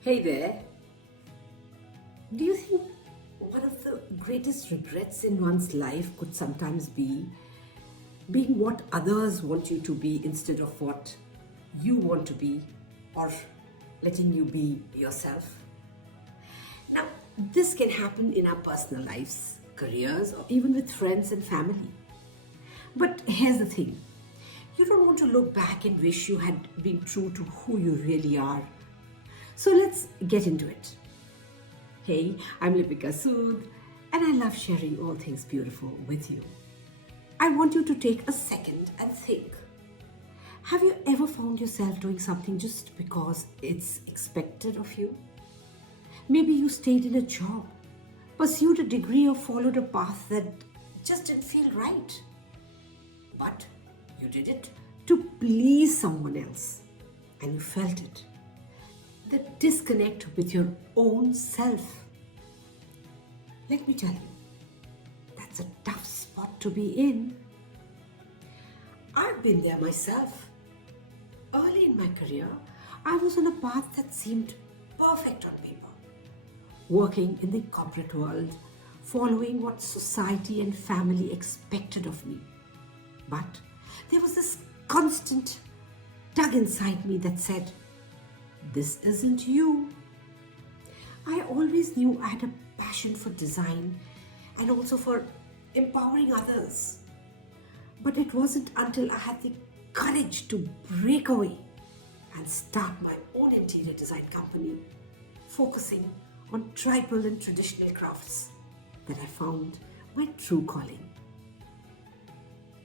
Hey there. Do you think one of the greatest regrets in one's life could sometimes be being what others want you to be instead of what you want to be, or letting you be yourself? Now, this can happen in our personal lives, careers, or even with friends and family. But here's the thing, you don't want to look back and wish you had been true to who you really are. So let's get into it. Hey, I'm Lipika Sud, and I love sharing all things beautiful with you. I want you to take a second and think. Have you ever found yourself doing something just because it's expected of you? Maybe you stayed in a job, pursued a degree, or followed a path that just didn't feel right. But you did it to please someone else, and you felt it. The disconnect with your own self. Let me tell you, that's a tough spot to be in. I've been there myself. Early in my career, I was on a path that seemed perfect on paper. Working in the corporate world, following what society and family expected of me. But there was this constant tug inside me that said, "This isn't you." I always knew I had a passion for design and also for empowering others. But it wasn't until I had the courage to break away and start my own interior design company, focusing on tribal and traditional crafts, that I found my true calling.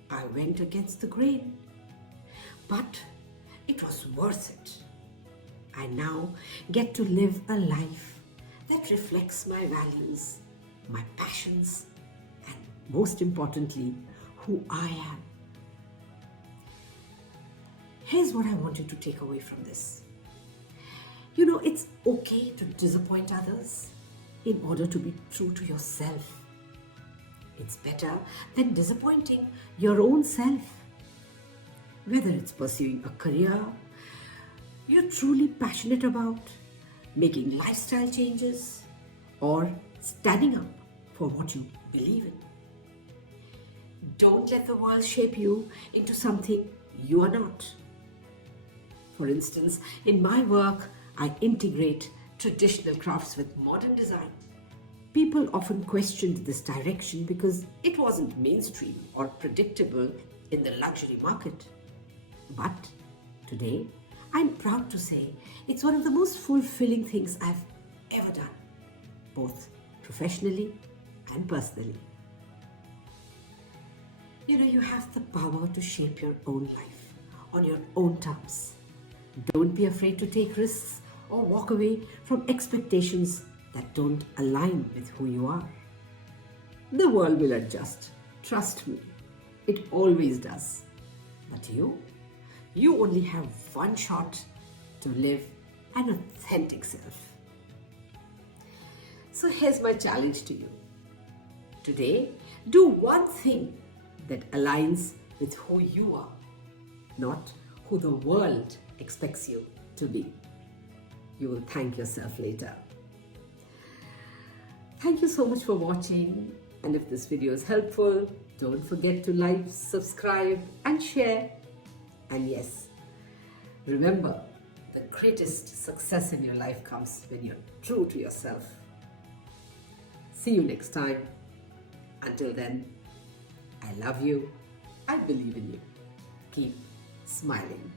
I went against the grain, but it was worth it. I now get to live a life that reflects my values, my passions, and most importantly, who I am. Here's what I want you to take away from this. It's okay to disappoint others in order to be true to yourself. It's better than disappointing your own self. Whether it's pursuing a career you're truly passionate about, making lifestyle changes, or standing up for what you believe in. Don't let the world shape you into something you are not. For instance, in my work, I integrate traditional crafts with modern design. People often questioned this direction because it wasn't mainstream or predictable in the luxury market. But today, I'm proud to say it's one of the most fulfilling things I've ever done, both professionally and personally. You have the power to shape your own life on your own terms. Don't be afraid to take risks or walk away from expectations that don't align with who you are. The world will adjust. Trust me, it always does. But you only have one shot to live an authentic self. So here's my challenge to you. Today, do one thing that aligns with who you are, not who the world expects you to be. You will thank yourself later. Thank you so much for watching. And if this video is helpful, don't forget to like, subscribe, and share. And yes, remember, the greatest success in your life comes when you're true to yourself. See you next time. Until then, I love you. I believe in you. Keep smiling.